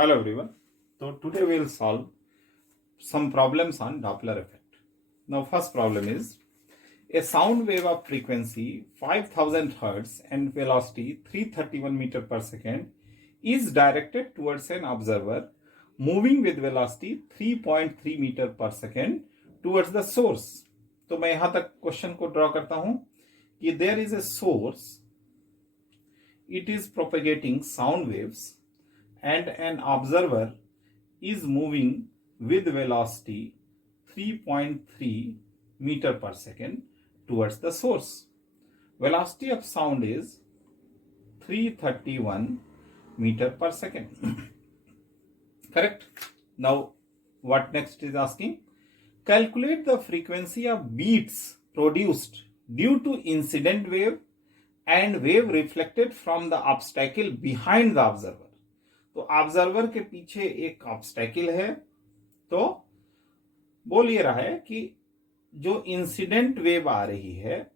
Hello everyone. So today we'll solve some problems on Doppler effect. Now first problem is a sound wave of frequency 5000 Hz and velocity 331 meter per second is directed towards an observer moving with velocity 3.3 meter per second towards the source. तो मैं यहां तक question को draw करता हूं कि there is a source, it is propagating sound waves and an observer is moving with velocity 3.3 meter per second towards the source. Velocity of sound is 331 meter per second. Correct? Now, what next is asking? Calculate the frequency of beats produced due to incident wave and wave reflected from the obstacle behind the observer. तो observer के पीछे एक obstacle है, तो बोल ये रहा है कि जो इंसिडेंट वेव आ रही है,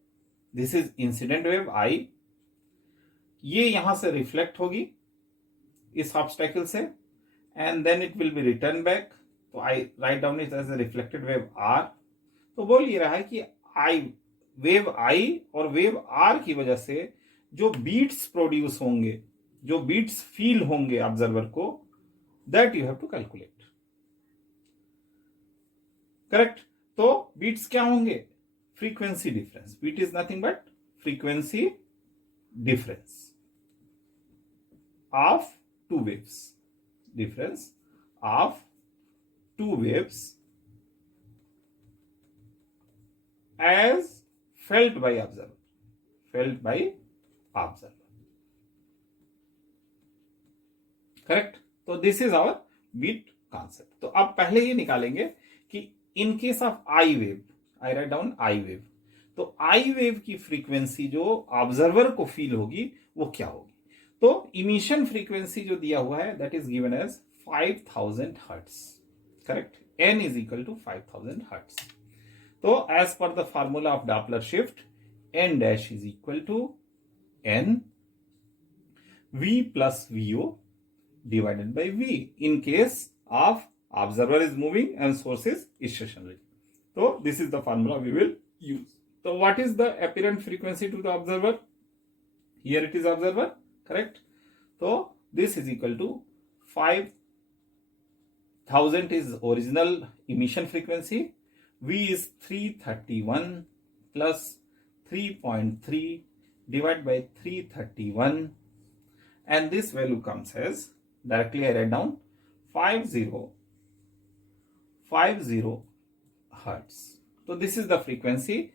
this is incident wave I, ये यहां से रिफ्लेक्ट होगी इस ऑब्स्टेकल से and then it will be return back. तो I write down it as a reflected wave R. तो बोल ये रहा है कि वेव आई और वेव आर की वजह से जो बीट्स प्रोड्यूस होंगे, जो बीट्स फील होंगे ऑब्जर्वर को, that you have to calculate. Correct? तो बीट्स क्या होंगे? Frequency difference. Beat is nothing but frequency difference of two waves. Difference of two waves as felt by observer. Felt by observer. Correct? तो this is our beat concept. तो अब पहले ये निकालेंगे कि in case of I wave, I write down I wave, तो I wave की frequency जो ऑब्जर्वर को फील होगी वो क्या होगी? तो इमिशन फ्रीक्वेंसी जो दिया हुआ है that is given as 5000 hertz. Correct? n is equal to 5000 hertz. तो as per the formula of Doppler shift, n dash is equal to n v plus vo divided by v in case of observer is moving and source is stationary. So this is the formula we will use. So what is the apparent frequency to the observer? Here it is observer, correct? So this is equal to 5000 is original emission frequency. V is 331 plus 3.3 divided by 331, and this value comes as, directly I write down, 5050 hertz. So this is the frequency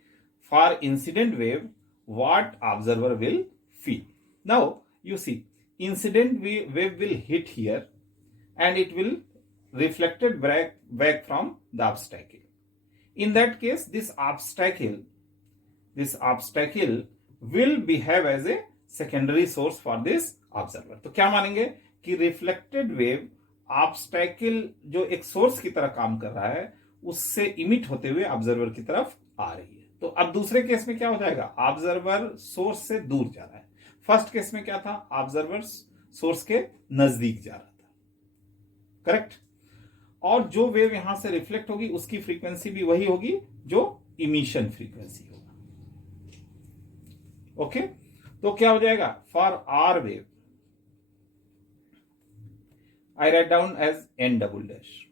for incident wave what observer will feel. Now you see, incident wave will hit here and it will reflected back from the obstacle. In that case, this obstacle will behave as a secondary source for this observer. तो क्या मानेंगे कि reflected wave obstacle जो एक source की तरह काम कर रहा है उससे इमिट होते हुए ऑब्जर्वर की तरफ आ रही है. तो अब दूसरे केस में क्या हो जाएगा? ऑब्जर्वर सोर्स से दूर जा रहा है. फर्स्ट केस में क्या था? ऑब्जर्वर सोर्स के नजदीक जा रहा था. करेक्ट? और जो वेव यहां से रिफ्लेक्ट होगी उसकी फ्रीक्वेंसी भी वही होगी जो इमिशन फ्रीक्वेंसी होगा. ओके? तो क्या हो जाएगा? For R wave I write down as n double dash.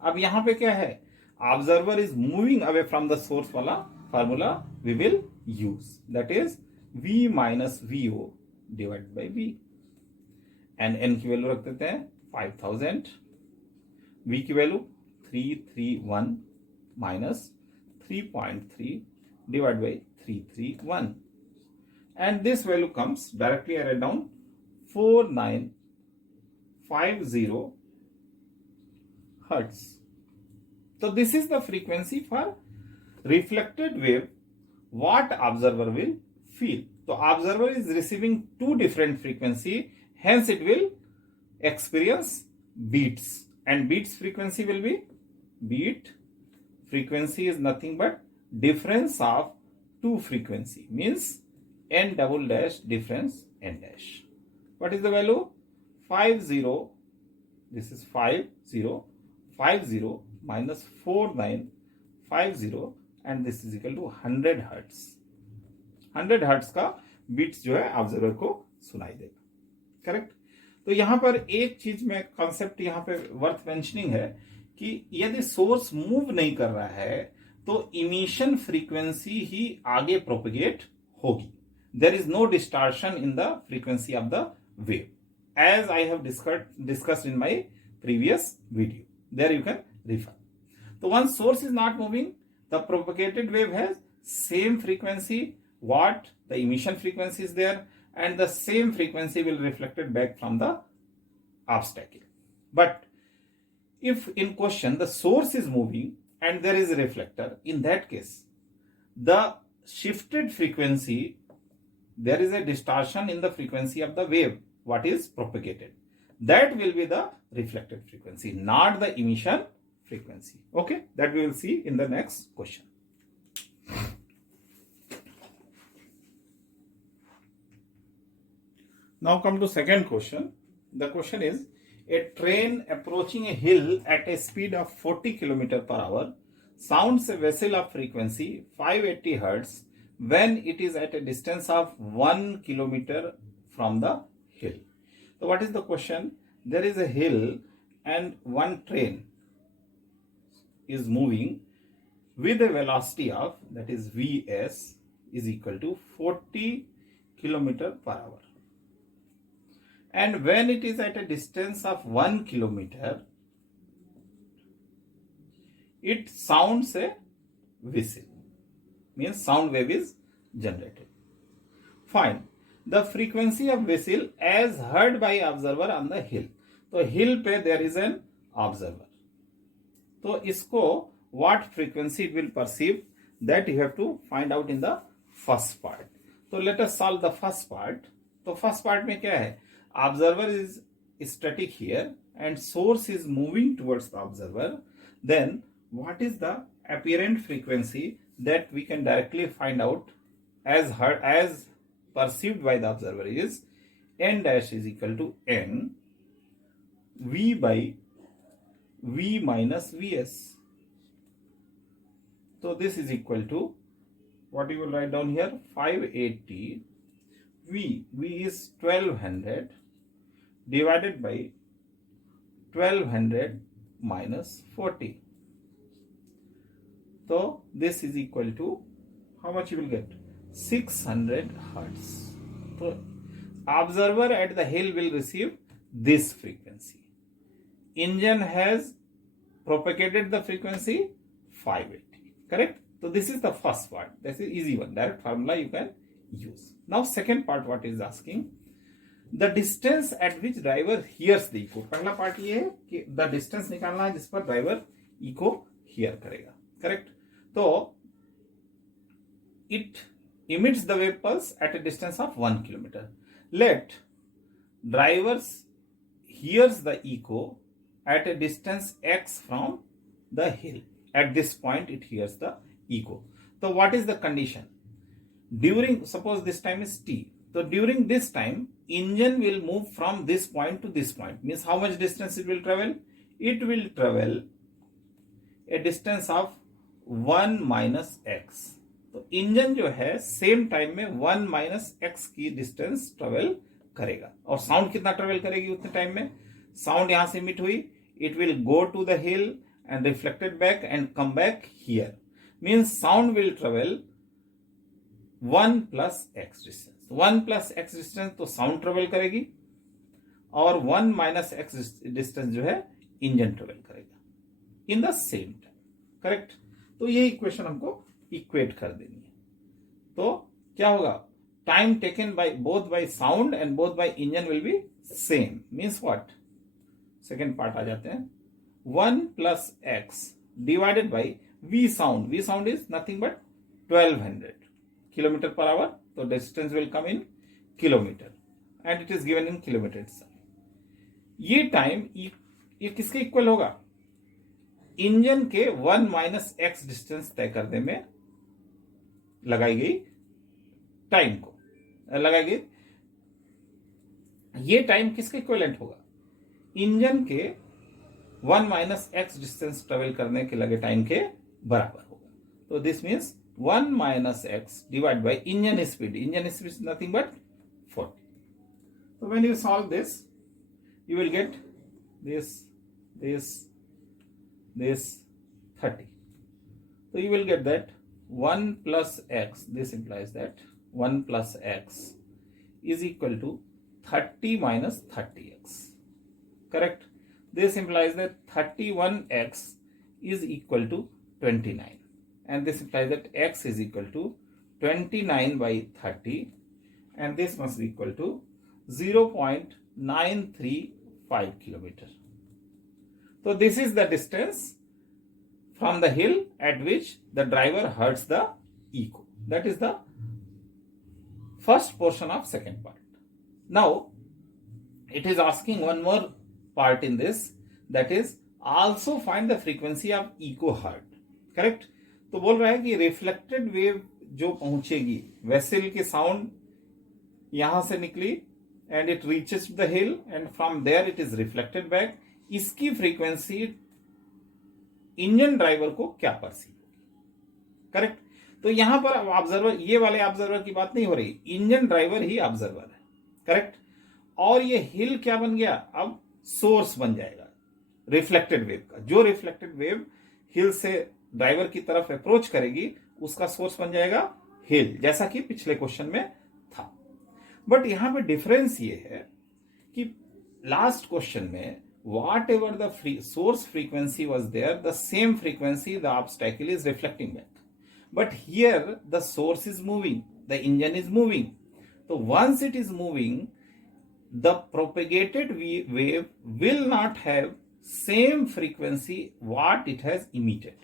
अब यहां पे क्या है? Observer is moving away from the source वाला formula we will use, that is v minus vo divide by v. And n की value रख देते हैं 5000, v की value 331 minus 3.3 divide by 331, and this value comes, directly I write down, 4950 hertz. So this is the frequency for reflected wave what observer will feel. So observer is receiving two different frequency, hence it will experience beats, and beats frequency will be, beat frequency is nothing but difference of two frequency, means n double dash difference n dash. What is the value? 50 this is 5050 minus 4950 and this is equal to 100 hertz. 100 hertz का beats जो है observer को सुनाई देगा. Correct. तो यहां पर एक चीज में कॉन्सेप्ट यहां पे वर्थ मेंशनिंग है कि यदि सोर्स मूव नहीं कर रहा है तो इमिशन फ्रीक्वेंसी ही आगे प्रोपेगेट होगी. There is no distortion in the frequency of the wave as I have discussed in my previous video. There you can refer. So once source is not moving, the propagated wave has same frequency what the emission frequency is there, and the same frequency will reflected back from the obstacle. But if in question the source is moving and there is a reflector, in that case the shifted frequency, there is a distortion in the frequency of the wave what is propagated, that will be the reflected frequency, not the emission frequency. Okay, that we will see in the next question. Now come to second question. The question is, a train approaching a hill at a speed of 40 km per hour sounds a whistle of frequency 580 Hz when it is at a distance of 1 km from the hill. So what is the question? There is a hill and one train is moving with a velocity of, that is Vs, is equal to 40 km per hour. And when it is at a distance of 1 km, it sounds a whistle. Means sound wave is generated. Find the frequency of whistle as heard by observer on the hill. तो hill पे there is an observer. तो इसको what frequency it will perceive, that you have to find out in the first part. तो let us solve the first part. तो first part में क्या है? Observer is static here and source is moving towards the observer. Then what is the apparent frequency that we can directly find out as heard, as perceived by the observer is n dash is equal to n v by v minus vs. So this is equal to, what you will write down here, 580 v is 1200 divided by 1200 minus 40. So this is equal to, how much you will get? 600 hertz. So observer at the hill will receive this frequency. Engine has propagated the frequency 580. Correct? So this is the first part. This is easy one. Direct formula you can use. Now second part what is asking, the distance at which driver hears the echo. पहला part ये है कि the distance निकालना है जिस पर driver echo hear करेगा. Correct? तो it emits the wave pulse at a distance of 1 km. Let drivers hears the echo at a distance x from the hill. At this point it hears the echo. So what is the condition? During, suppose this time is t. So during this time engine will move from this point to this point. Means how much distance it will travel? It will travel a distance of 1 minus x. तो engine जो है same time में 1 minus x की distance travel करेगा. और sound कितना travel करेगी उतने टाइम में? साउंड यहां से इमिट हुई, it will go to the hill and reflected back and come back here. Means sound will travel 1 plus X distance. 1 plus X distance तो साउंड ट्रेवल करेगी और 1 माइनस एक्स डिस्टेंस जो है engine travel करेगा in the same time. Correct? तो ये equation हमको equate कर देनी है. तो क्या होगा? Time taken by both by sound and both by engine will be same. Means what? Second part आ जाते हैं. 1 plus X divided by V sound. V sound is nothing but 1200 kilometre per hour. तो distance will come in kilometre and it is given in kilometre itself. ये time ये किसके equal होगा? Engine के 1 minus x distance तय करने में लगाई गई टाइम को लगाई गई. ये टाइम किसके इक्विवेलेंट होगा? इंजन के 1 माइनस एक्स डिस्टेंस ट्रेवल करने के लगे टाइम के बराबर होगा. तो this means 1 minus x divide by engine speed. Engine speed is nothing but 40. So when you solve this, you will get this 30. So you will get that 1 plus x, this implies that 1 plus x is equal to 30 minus 30x. Correct? This implies that 31x is equal to 29. And this implies that x is equal to 29 by 30. And this must be equal to 0.935 kilometer. So this is the distance from the hill at which the driver herds the echo. That is the first portion of second part. Now it is asking one more part in this, that is also find the frequency of echo heard. Correct? तो बोल रहा है कि reflected wave जो पहुंचेगी, vessel की sound यहां से निकली and it reaches the hill and from there it is reflected back. इसकी फ्रीक्वेंसी इंजन ड्राइवर को क्या परसीव होगी. करेक्ट? तो यहां पर ऑब्जर्वर, ये वाले ऑब्जर्वर की बात नहीं हो रही, इंजन ड्राइवर ही ऑब्जर्वर है. करेक्ट? और ये हिल क्या बन गया, अब सोर्स बन जाएगा रिफ्लेक्टेड वेव का. जो रिफ्लेक्टेड वेव हिल से ड्राइवर की तरफ अप्रोच करेगी उसका सोर्स बन जाएगा हिल, जैसा कि पिछले क्वेश्चन में था. बट यहां पे डिफरेंस ये है कि लास्ट क्वेश्चन में whatever the source frequency was there, the same frequency the obstacle is reflecting back. But here the source is moving, the engine is moving. So once it is moving, the propagated wave will not have same frequency what it has emitted.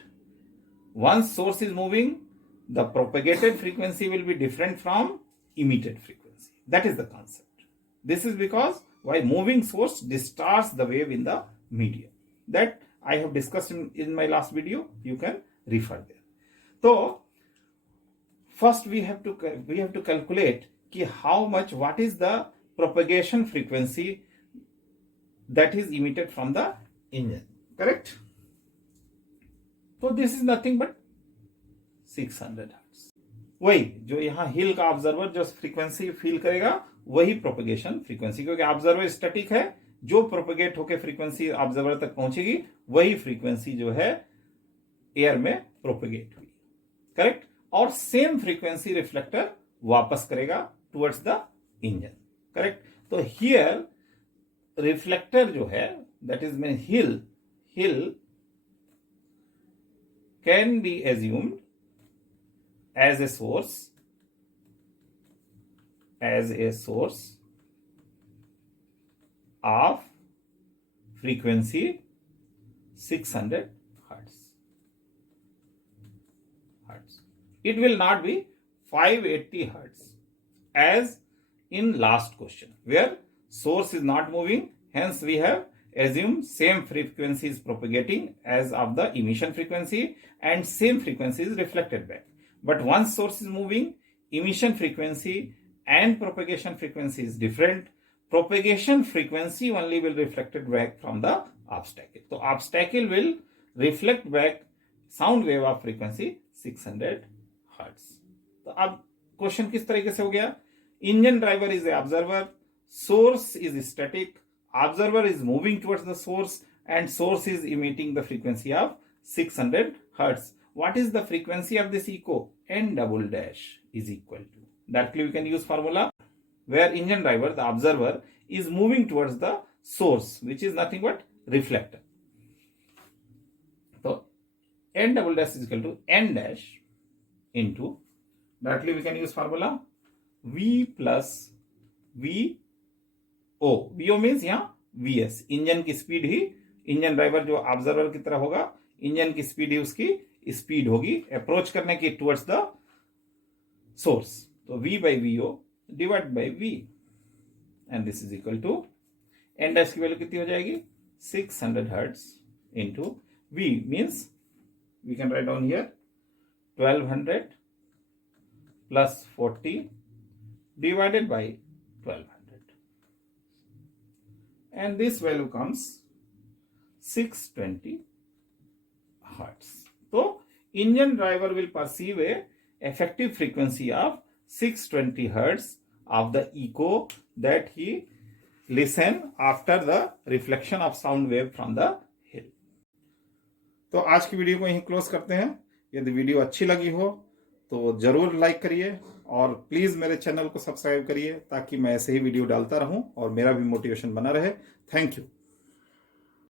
Once source is moving, the propagated frequency will be different from emitted frequency. That is the concept. This is because why moving source distorts the wave in the medium. That I have discussed in my last video. You can refer there. So first we have to calculate ki how much, what is the propagation frequency that is emitted from the engine. Correct? So this is nothing but 600 hertz. वही जो यहाँ हिल का observer जो frequency feel करेगा वही propagation frequency, क्योंकि observer static है, जो प्रोपगेट होकर फ्रीक्वेंसी ऑब्जर्वर तक पहुंचेगी वही फ्रीक्वेंसी जो है एयर में प्रोपगेट हुई. करेक्ट? और सेम फ्रीक्वेंसी रिफ्लेक्टर वापस करेगा टुवर्ड्स द इंजन. करेक्ट? तो हियर रिफ्लेक्टर जो है, that is mean hill can be assumed as a source of frequency 600 hertz. It will not be 580 hertz as in last question where source is not moving, hence we have assumed same frequency is propagating as of the emission frequency and same frequency is reflected back. But once source is moving, emission frequency and propagation frequency is different. Propagation frequency only will reflected back from the obstacle. So obstacle will reflect back sound wave of frequency 600 hertz. तो अब question किस तरीके से हो गया, engine driver is a observer, source is static, observer is moving towards the source and source is emitting the frequency of 600 hertz. What is the frequency of this echo? N double dash is equal to, directly we can use formula where engine driver, the observer, is moving towards the source which is nothing but reflector. So N double dash is equal to N dash into, directly we can use formula V plus VO. VO means यहाँ VS, engine की speed ही, engine driver जो observer की तरह होगा, engine की speed ही उसकी speed होगी approach करने की टुवर्ड्स द सोर्स. तो V by VO divide by V and this is equal to N dash की वैल्यू कितनी हो जाएगी 600 hertz into V means we can write down here 1200 plus 40 divided by 1200 and this value comes 620 hertz. So engine driver will perceive a effective frequency of 620 hertz of the echo that he listen after the reflection of sound wave from the hill. तो आज की video को यहीं close करते हैं। यदि video अच्छी लगी हो तो जरूर लाइक करिए और प्लीज मेरे चैनल को सब्सक्राइब करिए ताकि मैं ऐसे ही वीडियो डालता रहूं और मेरा भी मोटिवेशन बना रहे। Thank you.